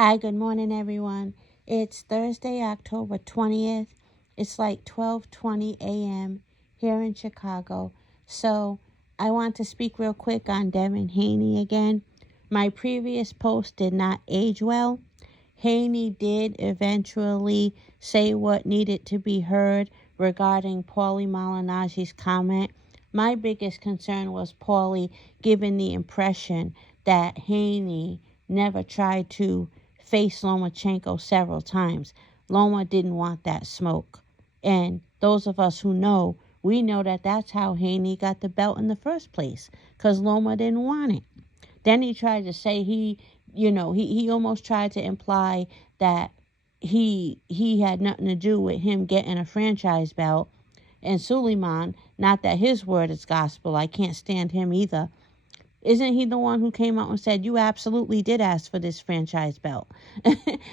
Hi, good morning, everyone. It's Thursday, October 20th. It's like 12:20 a.m. here in Chicago. So I want to speak real quick on Devin Haney again. My previous post did not age well. Haney did eventually say what needed to be heard regarding Paulie Malinagi's comment. My biggest concern was Paulie giving the impression that Haney never tried to face Lomachenko several times. Loma didn't want that smoke. And those of us who know, we know that that's how Haney got the belt in the first place, because Loma didn't want it. Then he tried to say he almost tried to imply that he had nothing to do with him getting a franchise belt. And Suleiman, not that his word is gospel, I can't stand him either. Isn't he the one who came out and said, you absolutely did ask for this franchise belt?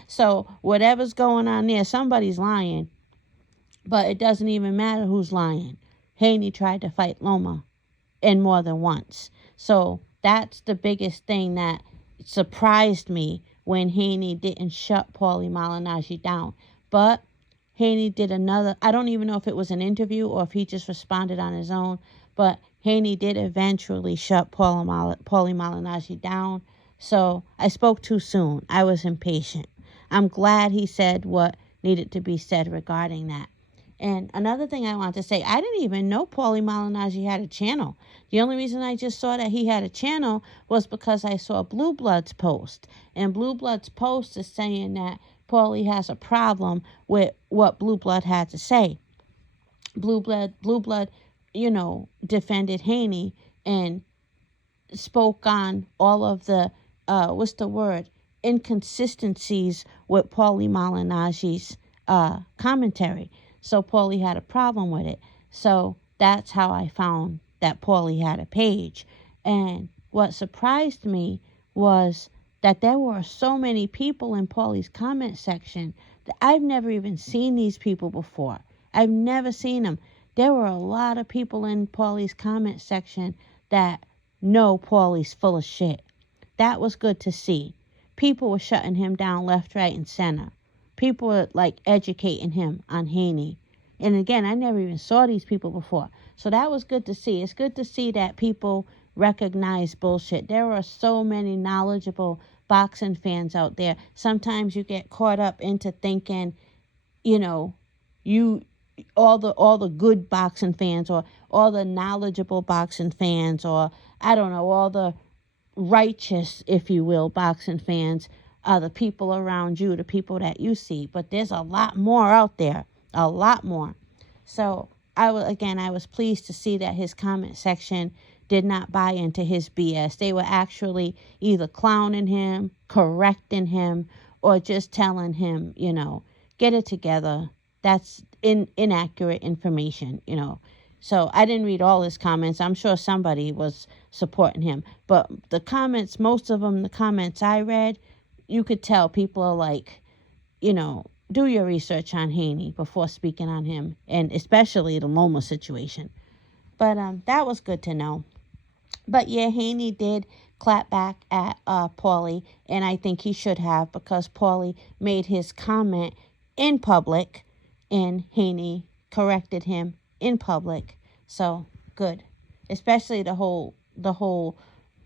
So whatever's going on there, somebody's lying. But it doesn't even matter who's lying. Haney tried to fight Loma, and more than once. So that's the biggest thing that surprised me when Haney didn't shut Paulie Malignaggi down. But Haney did another, I don't even know if it was an interview or if he just responded on his own, but Haney did eventually shut Paulie Malignaggi down. So I spoke too soon. I was impatient. I'm glad he said what needed to be said regarding that. And another thing I want to say, I didn't even know Paulie Malignaggi had a channel. The only reason I just saw that he had a channel was because I saw Blue Blood's post. And Blue Blood's post is saying that Paulie has a problem with what Blue Blood had to say. Blue Blood, defended Haney and spoke on all of the, inconsistencies with Paulie Malignaggi's commentary. So Paulie had a problem with it. So that's how I found that Paulie had a page. And what surprised me was that there were so many people in Paulie's comment section that I've never even seen these people before. I've never seen them. There were a lot of people in Paulie's comment section that know Paulie's full of shit. That was good to see. People were shutting him down left, right, and center. People were educating him on Haney. And again, I never even saw these people before. So that was good to see. It's good to see that people recognize bullshit. There are so many knowledgeable boxing fans out there. Sometimes you get caught up into thinking, all the good boxing fans, or all the knowledgeable boxing fans, or I don't know, all the righteous, if you will, boxing fans are the people around you, the people that you see. But there's a lot more out there, a lot more. So I was pleased to see that his comment section did not buy into his BS. They were actually either clowning him, correcting him, or just telling him, get it together. That's inaccurate information, So I didn't read all his comments. I'm sure somebody was supporting him. But the comments, most of them, the comments I read, you could tell people are like, do your research on Haney before speaking on him, and especially the Loma situation. But that was good to know. But yeah, Haney did clap back at Paulie, and I think he should have, because Paulie made his comment in public, and Haney corrected him in public. So good, especially the whole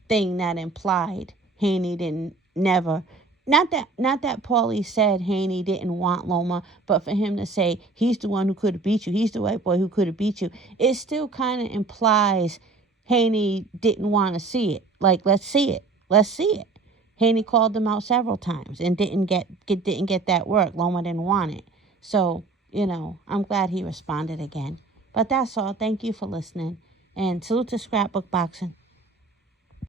thing that implied Haney didn't never. Not that Paulie said Haney didn't want Loma, but for him to say he's the one who could have beat you, he's the white boy who could have beat you, it still kind of implies Haney didn't want to see it. Let's see it. Haney called them out several times and didn't get that work. Loma didn't want it. So, I'm glad he responded again. But that's all. Thank you for listening. And salute to Scrapbook Boxing.